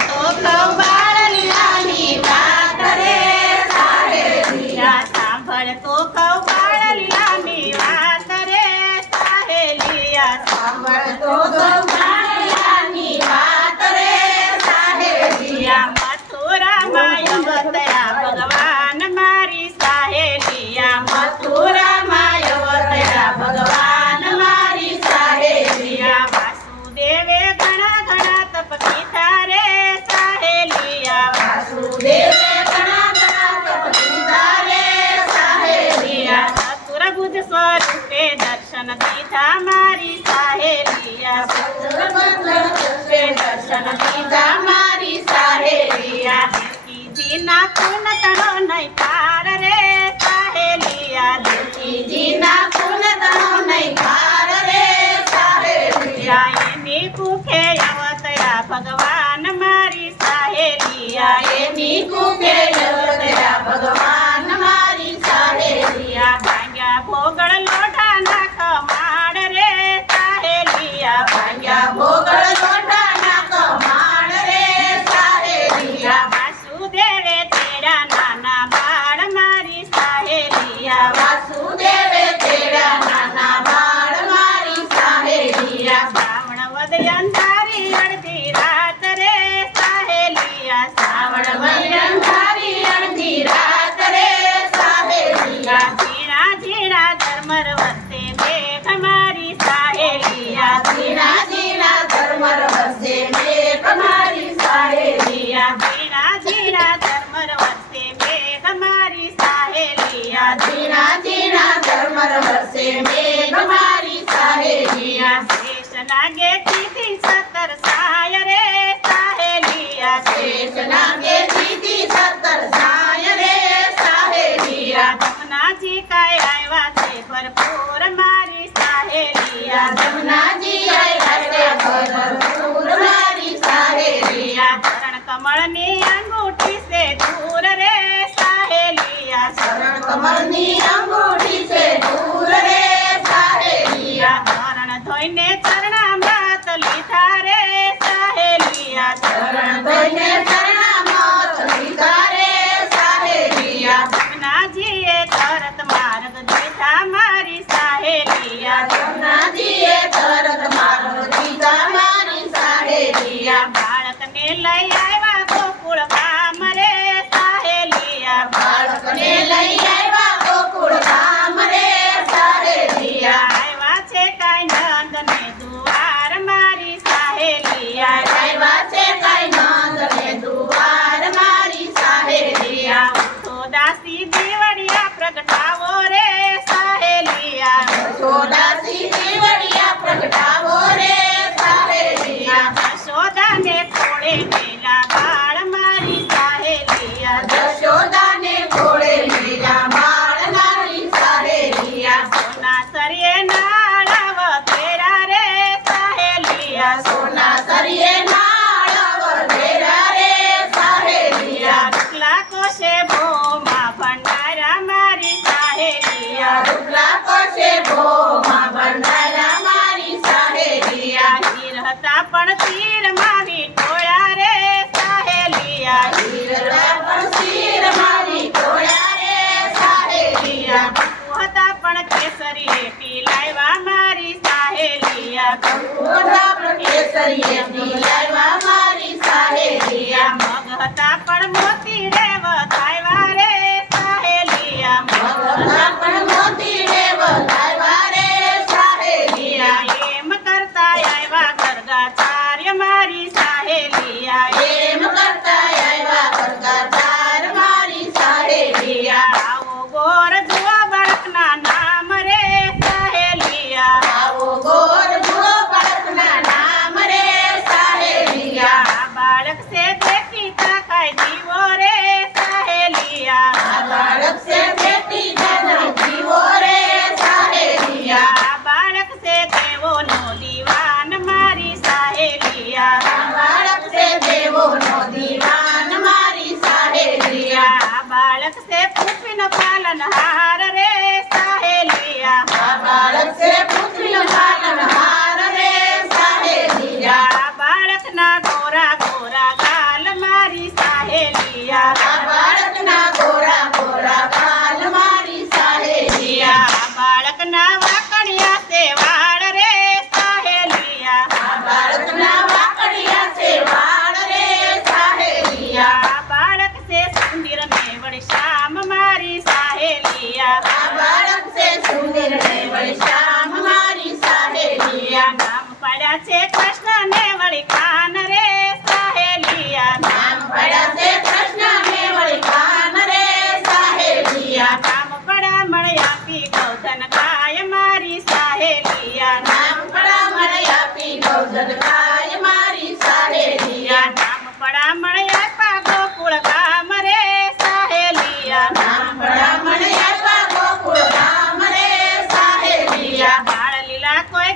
તો કહું બાળલીલાની વાત રે સહેલિયા સાંભળ તો કહું બાળલીલાની વાત રે સહેલિયા સાંભળ તો કહું બાળલીલાની વાત રે સહેલિયા મથુરામાં અવતર્યા ભગવાન મારી સહેલિયા મથુરામાં અવતર્યા ભગવાન મારી સહેલિયા વાસુદેવે ઘણા ઘણા તપ કીધા રે સહેલિયા વાસુદેવે ઘણા ઘણા તપ કીધા રે સહેલિયા ચતુર્ભુજ સ્વરૂપે દર્શન દીધા મારી સહેલિયા ચતુર્ભુજ સ્વરૂપે દર્શન દીધા મારી સહેલિયા દેવકીજીના ખૂન તણો નહીં પાર રે સહેલિયા દેવકીજીના ખૂન તણો નહીં પાર રે સહેલિયા એની કુખે અવતર્યા ભગવાન મારી સહેલિયા એની કુખે અવતર્યા ભગવાન મારી સહેલિયા ભાંગ્યા ભોગળ લોઢાના કમાડ રે સહેલિયા ભાંગ્યા ભોગળ લોઢાના કમાડ રે સહેલિયા વાસુદેવે તેડા નાના બાળ મારી સહેલિયા વાસુદેવે તેડા નાના બાળ મારી સહેલિયા શ્રાવણ વદ અંધારી અડધી રાત રે સહેલિયા શ્રાવણ વદ અંધારી અડધી રાત રે સહેલિયા ઝીણા ઝીણા ઝરમર વરસે મેઘ મારી સહેલિયા ઝીણા ઝીણા ઝરમર વરસે મેઘ મારી સહેલિયા ઝીણા ઝીણા ઝરમર વરસે મેઘ મારી સહેલિયા ઝીણા ઝીણા ઝરમર વરસે મેઘ મારી સહેલિયા શેષ નાગે સીધી સતર સાય રે સહેલિયા શેષ નાગે સીધી સતર સાય રે સહેલિયા જમનાજી કાય આવ્યા છે ભરપૂર મારી સહેલિયા જમનાજી આવ્યા છે ભરપૂર મારી સહેલિયા ચરણ કમળની અંગૂઠી સે દૂર રે સહેલિયા ચરણ કમળની અંગૂઠી સે દૂર રે સહેલિયા ચરણ ધોઈને ચરણામૃત લીધા રે સહેલિયા ચરણ ધોઈને ચરણામૃત લીધા રે સહેલિયા જમનાજીએ તરત માર્ગ દીધા મારી સહેલિયા જમનાજીએ તરત માર્ગ દીધા મારી સહેલિયા બાળકને લઈ આવ્યા ગોકુળ ગામ રે સહેલિયા બાળકને લઈ આવ્યા ગોકુળ ગામ રે સહેલિયા આવ્યા છે કાંઈ નંદને દુવાર મારી સહેલિયા આવ્યા છે કાંઈ નંદને દુવાર મારી સહેલિયા યશોદાસી દીવડિયા પ્રગટાવો રે સહેલિયા યશોદાસી દીવડિયા પ્રગટાવો રે સહેલિયા યશોદાને ખોળે મેલા બાળ મારી સહેલિયા યશોદાને ખોળે મેલા બાળ મારી સહેલિયા સોના સરિયે નાળા વધેરા રે સહેલિયા સોના સરિયે નાળા વધેરા રે સહેલિયા રૂકલા કોશે ભોમાં ભંડારા મારી સહેલિયા રૂકલા કોશે ભોમાં ભંડારા મારી સહેલિયા હીર હતા પણ તીરમાં વિટોળ્યા રે સહેલિયા હીર હતા પણ તીરમાં વિટોળ્યા રે સહેલિયા કંકુ હતા પણ કેસરીએ પીલાવ્યા મારી સહેલિયા કંકુ હતા પણ કેસરીએ પીલાવ્યા મારી સહેલિયા મગ હતા પણ મોતી રે વધાવ્યા રે સહેલિયા મગ હતા પણ મોતી રે વધાવ્યા રે સહેલિયા એમ કરતા આવ્યા ગરગાચાર્ય મારી સહેલિયા એમ કરતા આવ્યા ગરગાચાર્ય મારી સહેલિયા આવો ગોર જુઓ બાળકના નામ રે સહેલિયા આવો ગોર જુઓ બાળકના નામ રે સહેલિયા આ બાળક છે તે પિતા કાય જીવો રે સહેલિયા પડ્યા છે કૃષ્ણને વળી કાન રે સહેલિયા નામ પડ્યા છે કૃષ્ણને વળી કાન રે સહેલિયા. નામ પડા મળ્યા પી ગૌધન ગાય મારી સહેલિયા નામ પડા મળ્યા પી ગૌધન ગાય મારી સહેલિયા. નામ પડા મળ્યા પા ગોકુળ ગામ રે સહેલિયા નામ પડા મળ્યા પા ગોકુળ ગામ રે સહેલિયા. બાળ લીલા કોઈ